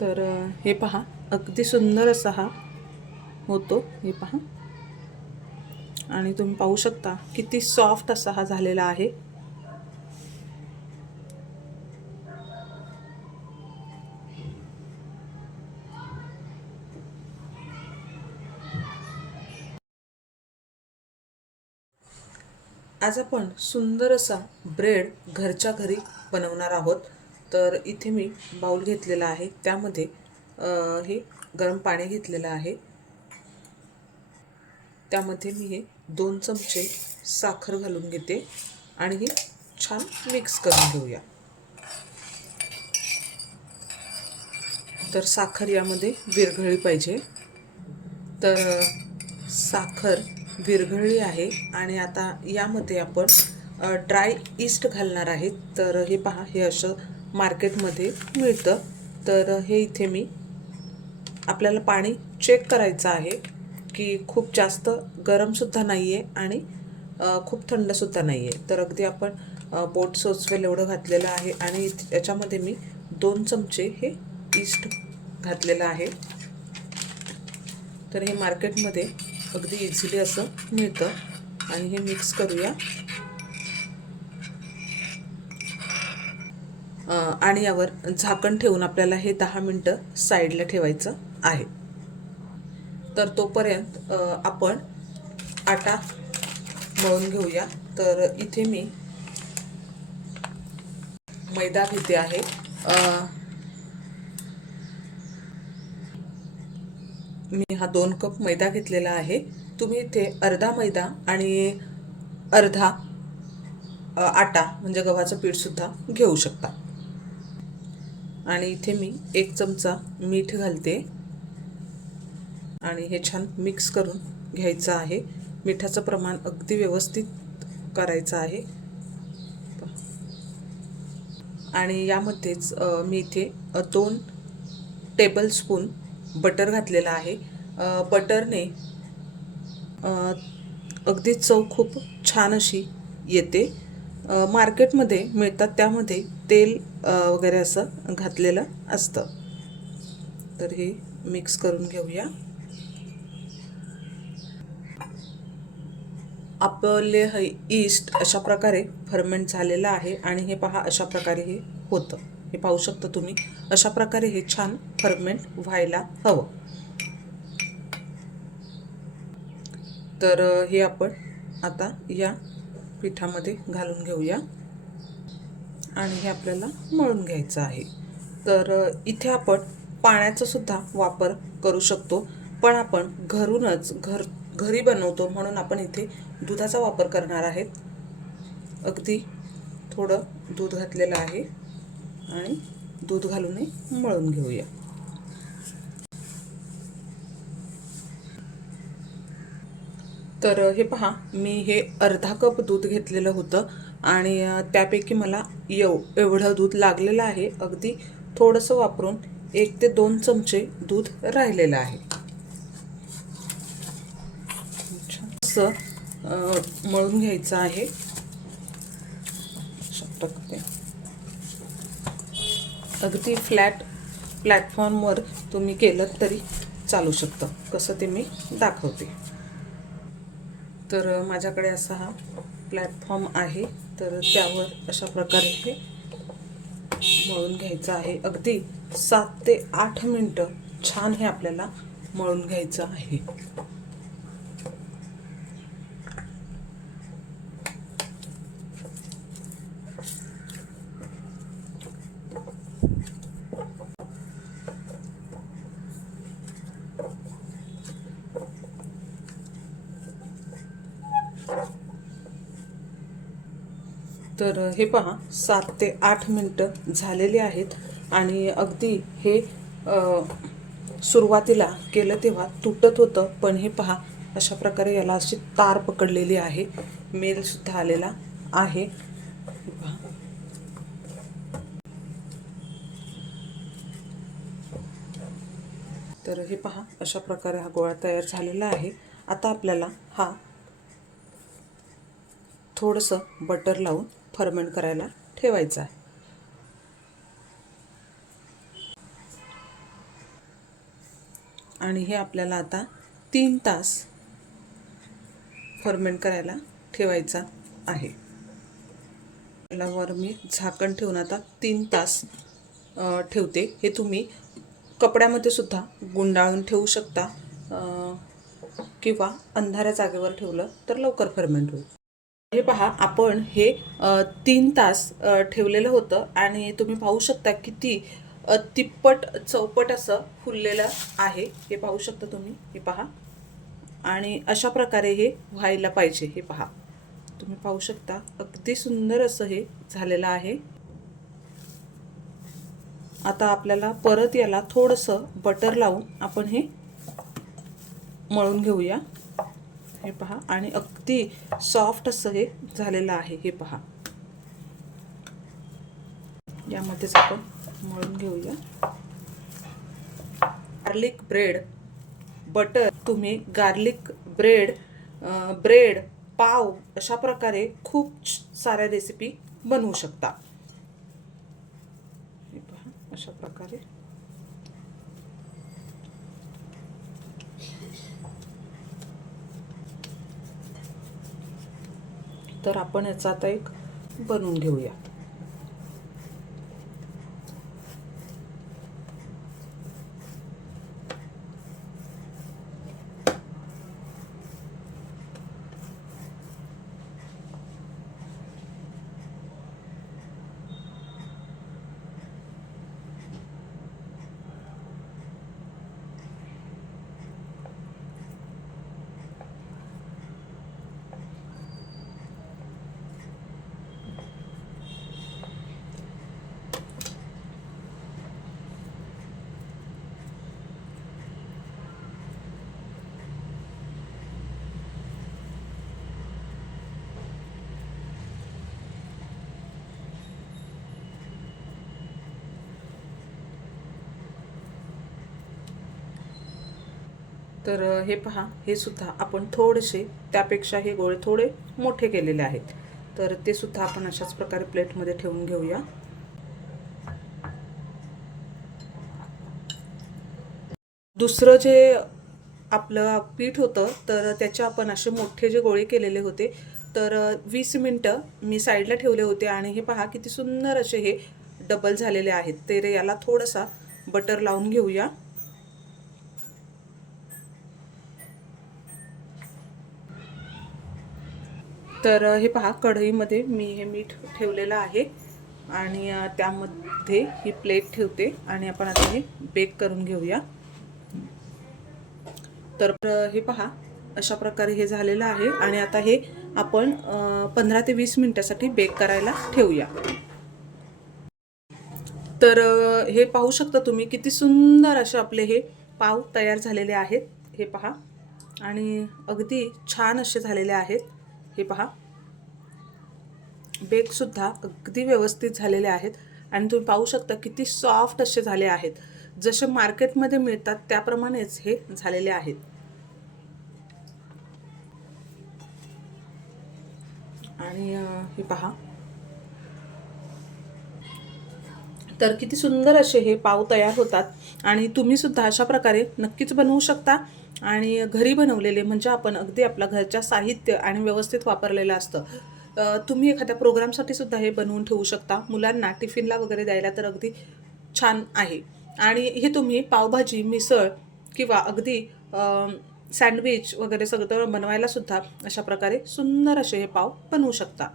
तर हे पहा. अगदी सुंदर असा हा होतो. हे पहा. आणि तुम्ही पाहू शकता किती सॉफ्ट असा हा झालेला आहे. आज आपण सुंदर असा ब्रेड घरच्या घरी बनवणार आहोत. तर इथे मी बाऊल घेतलेला आहे. त्यामध्ये हे गरम पाणी घेतलेलं आहे. त्यामध्ये मी हे दोन चमचे साखर घालून घेते आणि हे छान मिक्स करून घेऊया. तर साखर यामध्ये विरघळली पाहिजे. तर साखर विरघळली आहे आणि आता यामध्ये आपण ड्राय ईस्ट घालणार आहे. तर हे पहा हे असं मार्केटमध्ये मिळतं. तर हे इथे मी आपल्याला पाणी चेक करायचं आहे की खूप जास्त गरमसुद्धा नाही आहे आणि खूप थंडसुद्धा नाही आहे तर अगदी आपण बोट सोचवेल एवढं घातलेलं आहे आणि याच्यामध्ये मी दोन चमचे हे ईस्ट घातलेलं आहे. तर हे मार्केटमध्ये अगदी इझिली असं मिळतं. आणि हे मिक्स करूया. आणि यावर झाकण ठेवून आपल्याला हे दहा मिनटं साईडला ठेवायचं आहे. तर तोपर्यंत आपण आटा मळून घेऊया. तर इथे मी मैदा घेते आहे. मी हा दोन कप मैदा घेतलेला आहे. तुम्ही इथे अर्धा मैदा आणि अर्धा आटा म्हणजे गव्हाचं पीठसुद्धा घेऊ शकता. आणि इथे मी एक चमचा मीठ घालते. आणि हे छान मिक्स करून घ्यायचं आहे. मिठाचं प्रमाण अगदी व्यवस्थित करायचं आहे. आणि यामध्येच मी इथे दोन टेबलस्पून बटर घातलेलं आहे. बटरने अगदी चव खूप छान अशी येते. मार्केटमध्ये मिळतात त्यामध्ये तेल वगैरे असं घातलेलं असतं. तर हे मिक्स करून घेऊया. आपले हे ईस्ट अशा प्रकारे फर्मेंट झालेलं आहे आणि हे पहा अशा प्रकारे हे होतं. हे पाहू शकता तुम्ही. अशा प्रकारे हे छान फर्मेंट व्हायला हवं. तर हे आपण आता या पिठामध्ये घालून घेऊया. आणि हे आपल्याला मळून घ्यायचं आहे. तर इथे आपण पाण्याचासुद्धा वापर करू शकतो. पण आपण घरूनच घर घरी बनवतो म्हणून आपण इथे दुधाचा वापर करणार आहेत. अगदी थोडं दूध घातलेलं आहे. आणि दूध घालूनही मळून घेऊया. तर हे पहा मी हे अर्धा कप दूध घेतलेलं होतं आणि त्यापैकी मला एव एवढं दूध लागलेलं आहे. अगदी थोडंसं वापरून एक ते दोन चमचे दूध राहिलेलं आहे. असं मळून घ्यायचं आहे. अगदी फ्लॅट प्लॅटफॉर्मवर तुम्ही केलं तरी चालू शकतं. कसं ते मी दाखवते. तर माझ्याकडे असा हा प्लॅटफॉर्म आहे. तर त्यावर अशा प्रकारे हे मळून घ्यायचं आहे. अगदी सात ते आठ मिनटं छान हे आपल्याला मळून घ्यायचं आहे. तर हे पहा सात ते आठ मिनटं झालेली आहेत आणि अगदी हे सुरुवातीला केलं तेव्हा तुटत होतं पण हे पहा अशा प्रकारे याला अशी तार पकडलेली आहे मेलसुद्धा आलेला आहे हे पहा. तर हे पहा अशा प्रकारे हा गोळा तयार झालेला आहे आता आपल्याला हा थोडंसं बटर लावून फर्मेंट करायला ठेवायचं आहे. आणि हे आपल्याला आता तीन तास फर्मेंट करायला ठेवायचा आहे. वर मी झाकण ठेवून आता तीन तास ठेवते. हे तुम्ही कपड्यामध्ये सुद्धा गुंडाळून ठेवू शकता किंवा अंधाऱ्या जागेवर ठेवलं तर लवकर फर्मेंट होईल. हे पहा आपण हे तीन तास ठेवलेलं होतं आणि तुम्ही पाहू शकता किती तिप्पट चौपट असं फुललेलं आहे. हे पाहू शकता तुम्ही हे पहा. आणि अशा प्रकारे हे व्हायला पाहिजे हे पहा. तुम्ही पाहू शकता अगदी सुंदर असं हे झालेलं आहे. आता आपल्याला परत याला थोडंसं बटर लावून आपण हे मळून घेऊया. हे पहा. आणि अगदी सॉफ्ट असं हे झालेलं आहे. हे पहा. यामध्येच आपण मळून घेऊया. गार्लिक ब्रेड बटर तुम्ही गार्लिक ब्रेड ब्रेड पाव अशा प्रकारे खूप साऱ्या रेसिपी बनवू शकता. हे पहा. अशा प्रकारे तर आपण याचा आता एक बनवून घेऊया. तर हे पहा हे सुद्धा आपण थोडेसे त्यापेक्षा हे गोळे थोडे मोठे केलेले आहेत. तर ते सुद्धा आपण अशाच प्रकारे प्लेटमध्ये ठेवून घेऊया. दुसरं जे आपलं पीठ होतं तर त्याचे आपण असे मोठे जे गोळे केलेले होते तर वीस मिनटं मी साईडला ठेवले होते आणि हे पहा किती सुंदर असे हे डबल झालेले आहेत. तर याला थोडासा बटर लावून घेऊया. तर हे पहा कढईमध्ये मी हे मीठ ठेवलेलं आहे आणि त्यामध्ये ही प्लेट ठेवते आणि आपण आता हे बेक करून घेऊया. तर हे पहा अशा प्रकारे हे झालेलं आहे आणि आता हे आपण पंधरा ते वीस मिनटासाठी बेक करायला ठेवूया. तर हे पाहू शकता तुम्ही किती सुंदर असे आपले हे पाव तयार झालेले आहेत. हे पहा आणि अगदी छान असे झालेले आहेत. हे पहा. बेकसुद्धा अगदी व्यवस्थित झालेले आहेत. आणि तुम्ही पाहू शकता किती सॉफ्ट असे झाले आहेत. जसे मार्केटमध्ये मिळतात त्याप्रमाणेच हे झालेले आहेत. आणि हे पहा. तर किती सुंदर असे हे पाव तयार होतात. आणि तुम्हीसुद्धा अशा प्रकारे नक्कीच बनवू शकता. आणि घरी बनवलेले म्हणजे आपण अगदी आपल्या घरच्या साहित्य आणि व्यवस्थित वापरलेलं असतं. तुम्ही एखाद्या प्रोग्रामसाठी सुद्धा हे बनवून ठेवू शकता. मुलांना टिफिनला वगैरे द्यायला तर अगदी छान आहे. आणि हे तुम्ही पावभाजी मिसळ किंवा अगदी सँडविच वगैरे सगळं बनवायला सुद्धा अशा प्रकारे सुंदर असे हे पाव बनवू शकता.